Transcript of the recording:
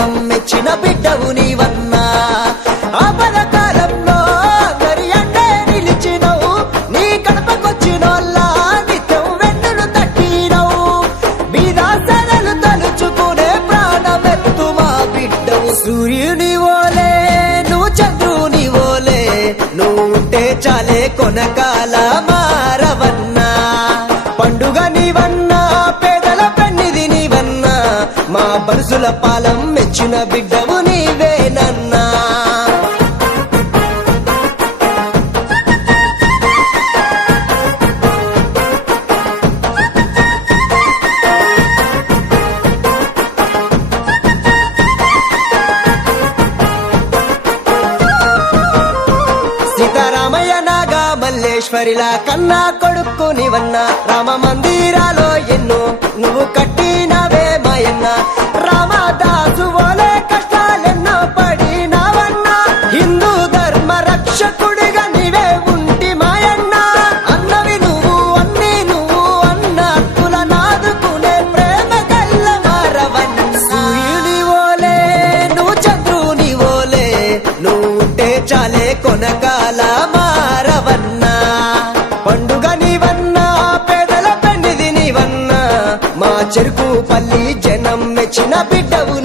జనం మెచ్చిన బిడ్డవు నీవన్నా ఆపద కాలంలో అందరి అండే నిలిచినవు నీ గడపకొచ్చినోళ్ళ నిత్యం వెన్నులు తట్టినవు బీదాసనలు తలుచుకునే ప్రాణమెత్తు మా బిడ్డవు సూర్యుని ఓలే నువ్వు చంద్రుని ఓలే నువ్వు ఉంటే చాలే కొనకాల మారవన్నా పండుగ నీవన్నా పేదల పెన్నిది నీవన్నా మా బరుసుల పాలం మెచ్చిన బిడ్డవు నీవేనన్నా సీతారామయ్య నాగా మల్లేశ్వరిలా కన్నా కొడుకు నీవన్నా రామ మందిరాలో ఎన్నో నువ్వు కట్టినవే మాయన్న రామదాసు ఓలే కష్టాలెన్నో పడినవన్నా హిందూ ధర్మ రక్షకుడిగా నీవే ఉంటి మాయన్న అన్నవి నువ్వు అన్ని నువ్వు అన్న కుల నాదుకునే ప్రేమ కల్ల మారవన్న సూర్యుని ఓలే నువ్వు చంద్రుని ఓలే నువ్వు ఉంటే చాలే కొనకాల మారవన్నా పండుగ నీవన్నా పేదల పెన్నిది నీవన్నా మా చెరుకు పల్లి జనం మెచ్చిన బిడ్డవు